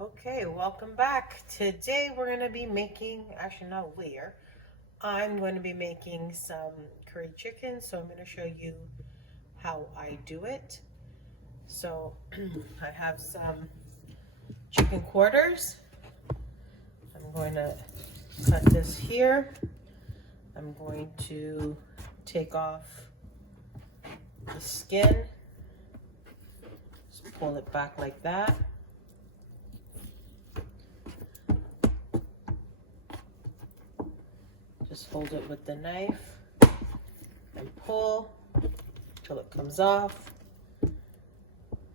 Okay, welcome back. Today we're going to be making, actually not we're, I'm going to be making some curry chicken. So I'm going to show you how I do it. So I have some chicken quarters. I'm going to cut this here. I'm going to take off the skin. Just pull it back like that. Just hold it with the knife and pull till it comes off.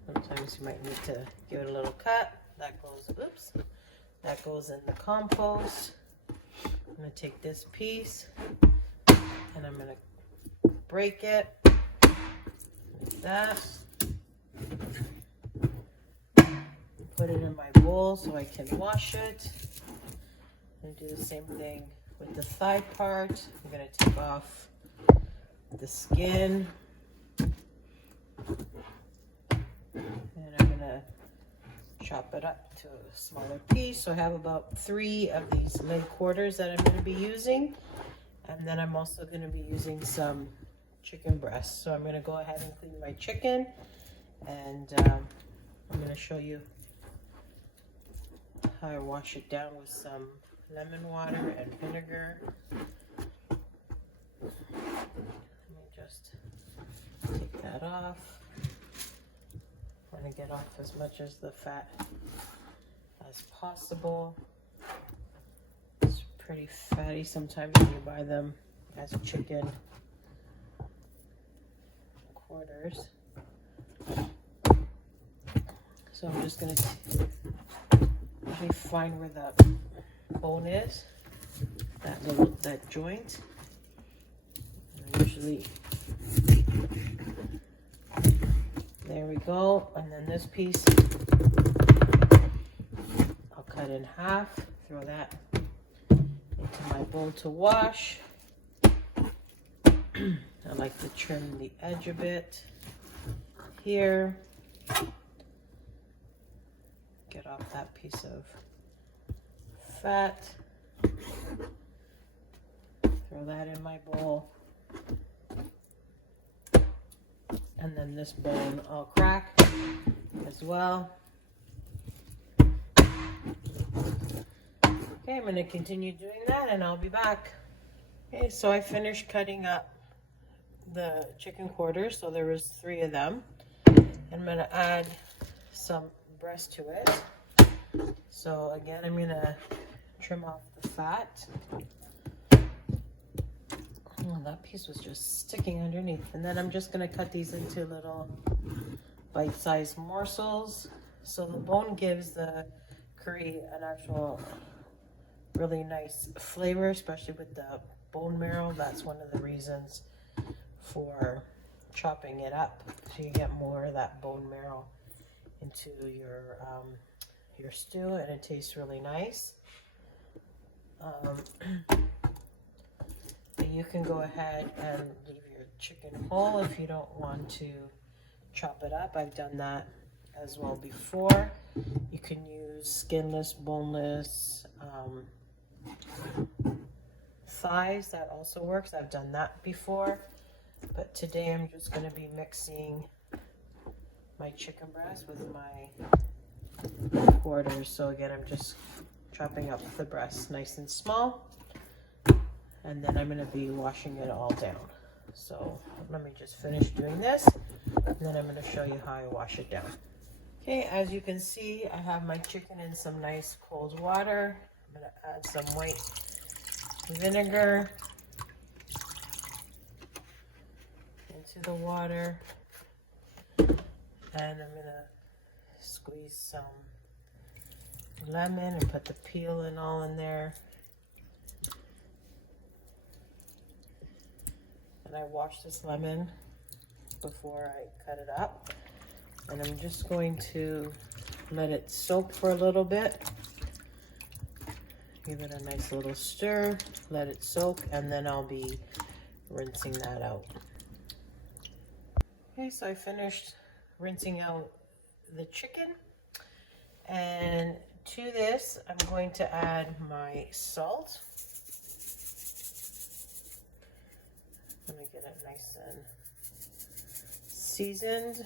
Sometimes you might need to give it a little cut. That goes in the compost. I'm going to take this piece and I'm going to break it like that. Put it in my bowl so I can wash it. And do the same thing with the thigh part. I'm going to take off the skin. And I'm going to chop it up to a smaller piece. So I have about 3 of these leg quarters that I'm going to be using. And then I'm also going to be using some chicken breasts. So I'm going to go ahead and clean my chicken. And I'm going to show you how I wash it down with some lemon water and vinegar. Let me just take that off. I want to get off as much of the fat as possible. It's pretty fatty sometimes when you buy them as chicken quarters. So I'm just going to usually find where the bone is, that joint. And usually, there we go. And then this piece, I'll cut in half, throw that into my bowl to wash. I like to trim the edge a bit here. Get off that piece of fat. Throw that in my bowl. And then this bone I'll crack as well. Okay, I'm going to continue doing that and I'll be back. Okay, so I finished cutting up the chicken quarters. So there was 3 of them. I'm going to add some breast to it. So again, I'm going to trim off the fat. Oh, that piece was just sticking underneath. And then I'm just going to cut these into little bite-sized morsels. So the bone gives the curry an actual really nice flavor, especially with the bone marrow. That's one of the reasons for chopping it up. So you get more of that bone marrow into your stew, and it tastes really nice. You can go ahead and leave your chicken whole if you don't want to chop it up. I've done that as well before. You can use skinless, boneless thighs. That also works. I've done that before. But today I'm just going to be mixing my chicken breast with my quarters. So again, I'm just chopping up the breast nice and small. And then I'm going to be washing it all down. So let me just finish doing this. And then I'm going to show you how I wash it down. Okay, as you can see, I have my chicken in some nice cold water. I'm going to add some white vinegar into the water. And I'm going to squeeze some lemon and put the peel and all in there. And I wash this lemon before I cut it up. And I'm just going to let it soak for a little bit. Give it a nice little stir, let it soak, and then I'll be rinsing that out. Okay, so I finished rinsing out the chicken. And to this, I'm going to add my salt. Let me get it nice and seasoned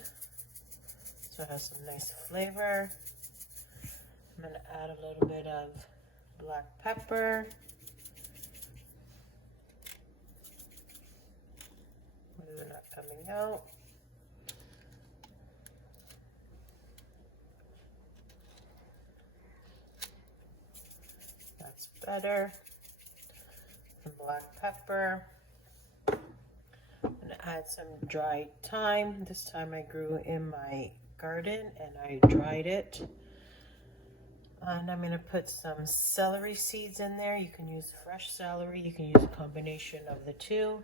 so it has some nice flavor. I'm going to add a little bit of black pepper. They're not coming out. That's better. Some black pepper. I'm going to add some dried thyme. This time I grew in my garden and I dried it. And I'm going to put some celery seeds in there. You can use fresh celery. You can use a combination of the two.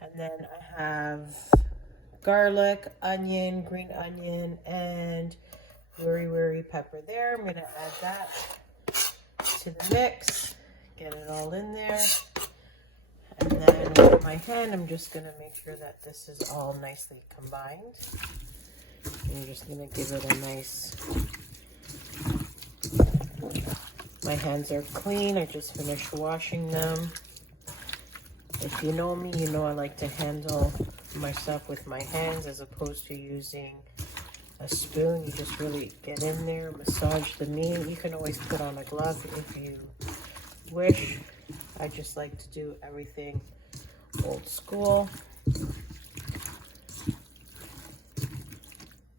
And then I have garlic, onion, green onion, and wiri pepper there. I'm going to add that to the mix. Get it all in there. And then with my hand, I'm just going to make sure that this is all nicely combined. And I'm just going to give it a nice... My hands are clean. I just finished washing them. If you know me, you know I like to handle my stuff with my hands as opposed to using a spoon. You just really get in there, massage the meat. You can always put on a glove if you wish. I just like to do everything old school.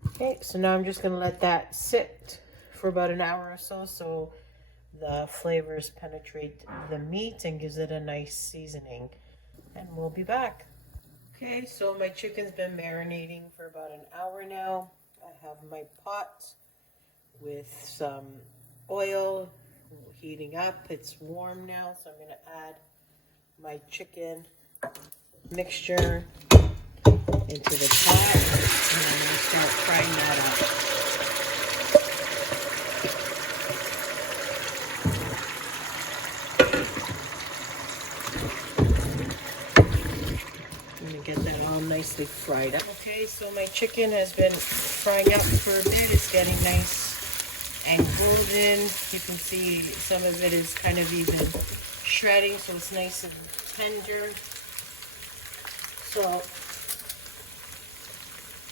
Okay, so now I'm just going to let that sit for about an hour or so, so the flavors penetrate the meat and gives it a nice seasoning. And we'll be back. Okay, so my chicken's been marinating for about an hour now. I have my pot with some oil heating up. It's warm now, so I'm going to add my chicken mixture into the pot, and I'm going to start frying that up. Get that all nicely fried up. Okay, so my chicken has been frying up for a bit. It's getting nice and golden. You can see some of it is kind of even shredding, so it's nice and tender. So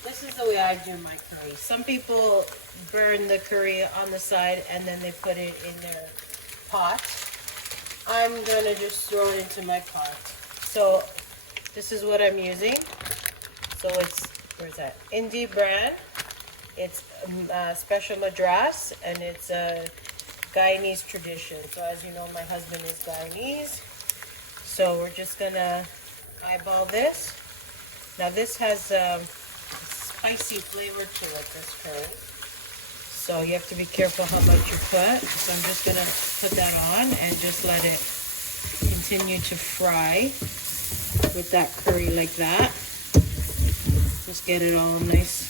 this is the way I do my curry. Some people burn the curry on the side and then they put it in their pot. I'm gonna just throw it into my pot. So this is what I'm using. So it's, where's that? Indie brand. It's Special Madras, and it's a Guyanese tradition. So as you know, my husband is Guyanese. So we're just gonna eyeball this. Now this has a spicy flavor to it, this curry. So you have to be careful how much you put. So I'm just gonna put that on and just let it continue to fry with that curry like that. Just get it all nice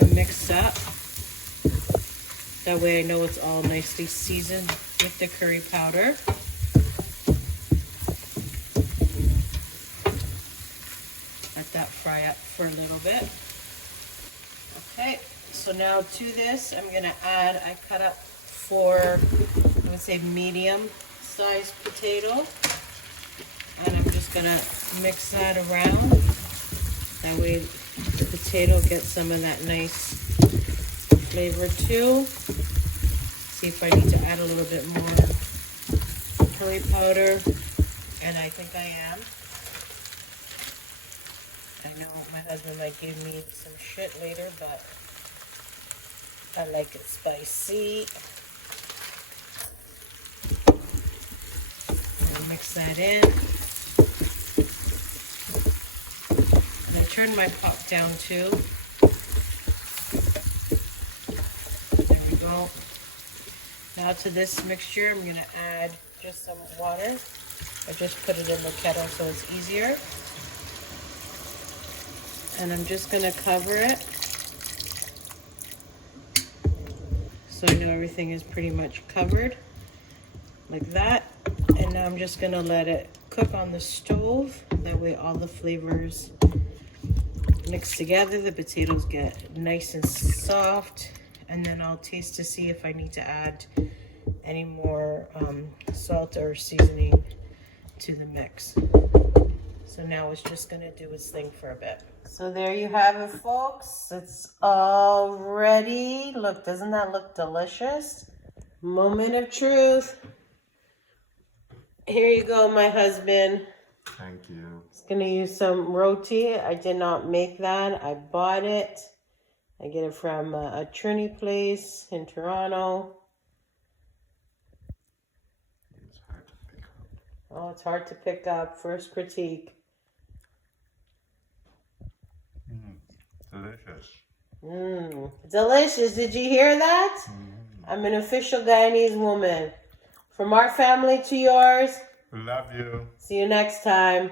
and mixed up. That way I know it's all nicely seasoned with the curry powder. Let that fry up for a little bit. Okay, so now to this I'm gonna add, I cut up 4, I would say medium sized potato. And I'm just gonna mix that around. That way the potato gets some of that nice flavor too. See if I need to add a little bit more curry powder. And I think I am. I know my husband might give me some shit later, but I like it spicy. And mix that in. Turn my pot down too. There we go. Now to this mixture, I'm going to add just some water. I just put it in the kettle so it's easier. And I'm just going to cover it. So I know everything is pretty much covered. Like that. And now I'm just going to let it cook on the stove. That way all the flavors mix together, the potatoes get nice and soft, and then I'll taste to see if I need to add any more salt or seasoning to the mix. So now it's just gonna do its thing for a bit. So there you have it, folks. It's all ready. Look, doesn't that look delicious? Moment of truth. Here you go, my husband. Thank you. Just gonna use some roti. I did not make that. I bought it. I get it from a Trini place in Toronto. It's hard to pick up. Oh, it's hard to pick up. First critique. Delicious. Delicious. Did you hear that? I'm an official Guyanese woman. From our family to yours. Love you. See you next time.